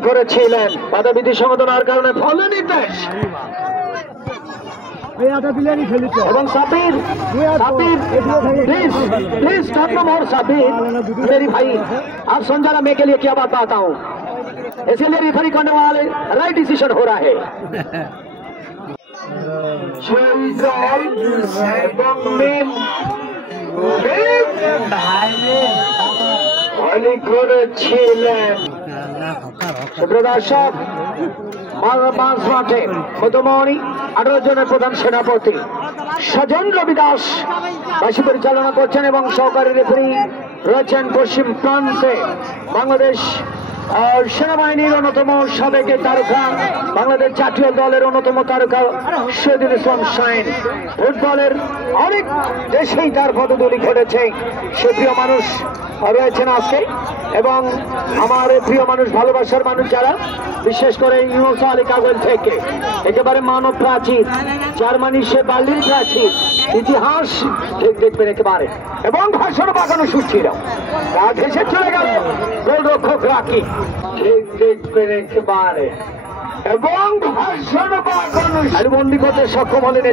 করেছিলেন বাধাবিধি সমাধানের কারণে ফল নির্দেশ এবং साबिर प्लीज स्टॉप नो मोर साबिर मेरी भाई आप संजना मैं के लिए क्या बात बताता हूँ इसीलिए रिफरी करने वाले राइट डिसीजन हो रहा है দর্শক মাঠে মধুমণি 18 জনের প্রধান সেনাপতি সজন রবি দাস বাসী পরিচালনা করছেন এবং সহকারী রেফারি রয়েছেন পশ্চিম প্রান্তে বাংলাদেশ সেনাবাহিনীর অন্যতম সাবেক তারকা বাংলাদেশ জাতীয় দলের অন্যতম তারকা শহীদুল ইসলাম শাহিন ফুটবলের অনেক দেশেই তার পদধূলি ঘটেছে সে প্রিয় মানুষ রয়েছেন আজকে এবং আমার প্রিয় মানুষ ভালোবাসার মানুষ যারা বিশেষ করে ইউনুস আলী কাগজ থেকে একেবারে মানব প্রাচীর জার্মানি সে বার্লিন প্রাচীর ইতিহাস ঠিক দেখবেন একেবারে এবং ভাষণ বাগানো সুস্থির কাজ এসে চলে গেল গোলরক্ষক রাখি ঠিক দেখবেন একেবারে এবং ভাষণ বাগানো বন্দি করতে সক্ষম হলেন